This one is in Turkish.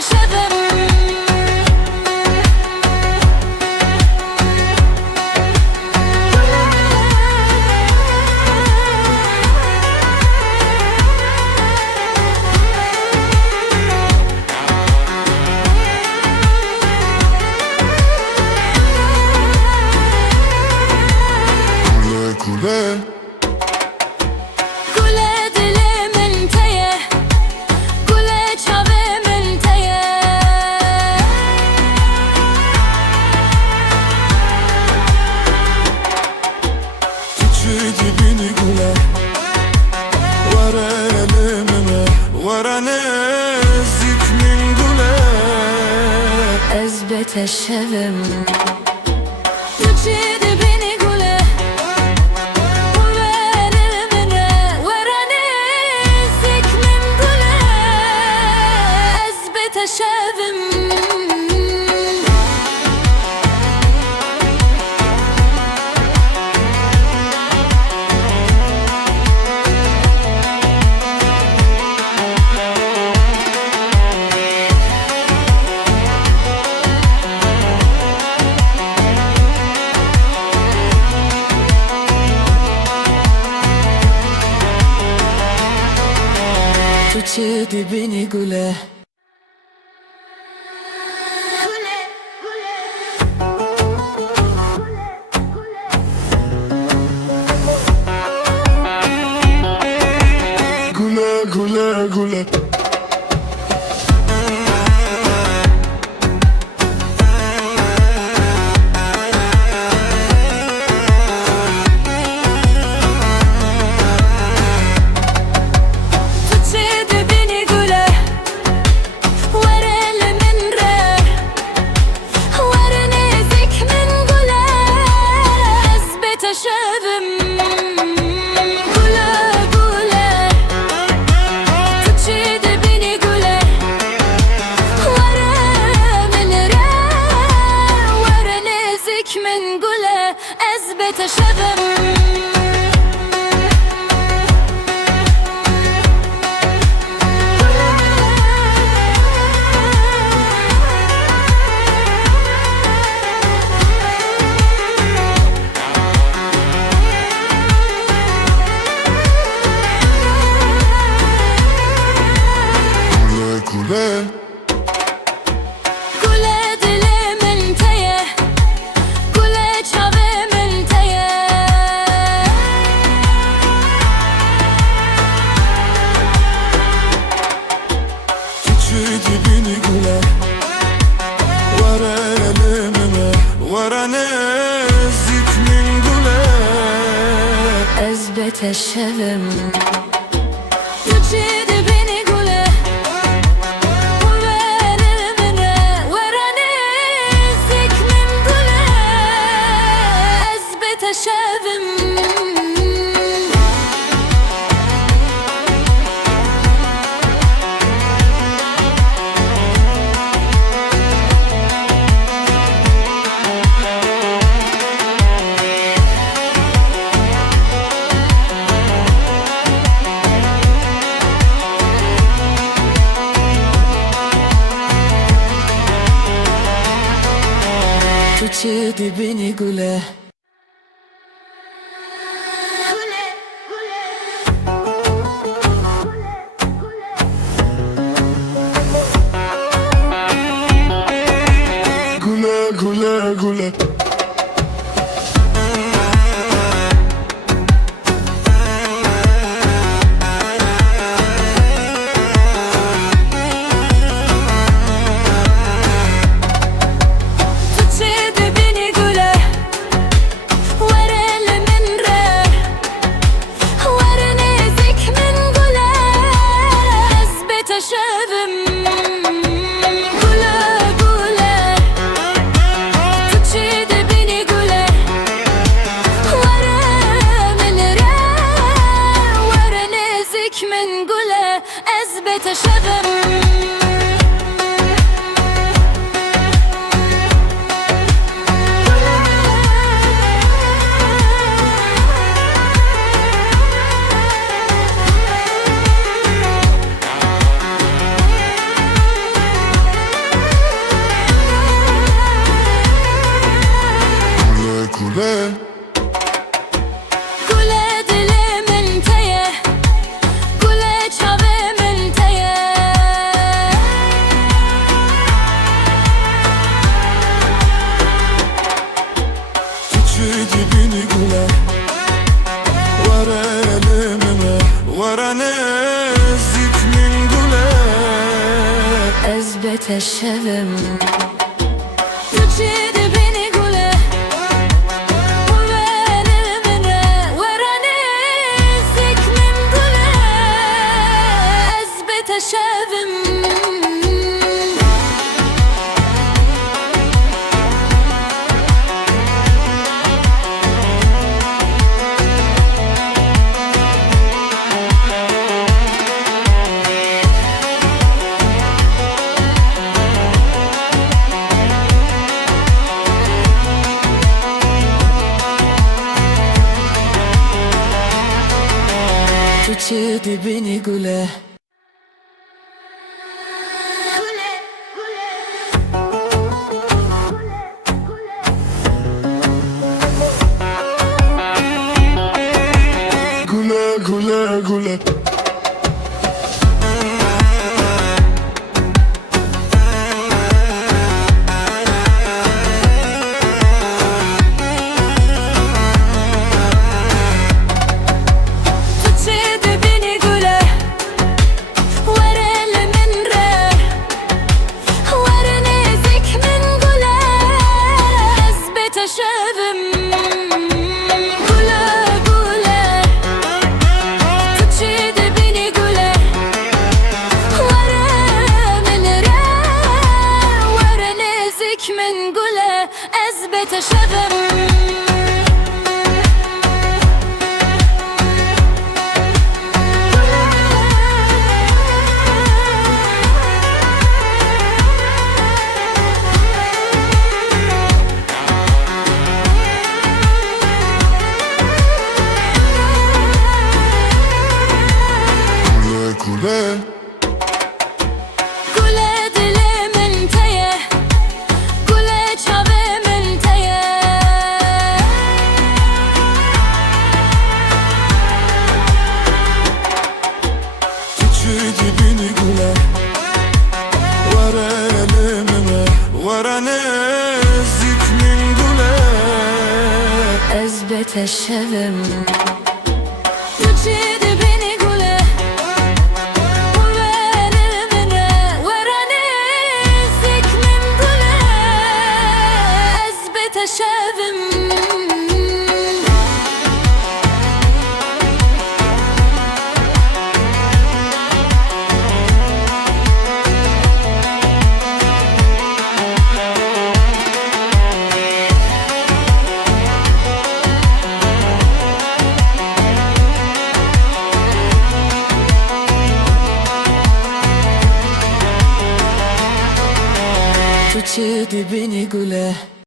شبم Kule Kule dili min teye Kule çave min teye Küçü dibini kule Vara elimime Vara nezik min kule Ez beteşevim Küçü dibini kule شبم Tuçu dibini gule Gule gule من قله أثبت شبم Kule dibini gule Vara elimime Vara nezik min gule Ez beteşevim Küçü dibini gule Vara nezik min gule Ez beteşevim Tuçu dibini gule Gule gule ورانزك من قوله أثبت الشبم تجد بني قوله وبرمنا ورانزك من قوله أثبت الشبم تشد بني قوله قوله قوله من قوله أثبت شغم قوله dibini güle Verelimime Verenezik min güle أثبت الشبم تجد بني قوله وبرمنا ورانزك من قوله أثبت الشبم تشد بني قوله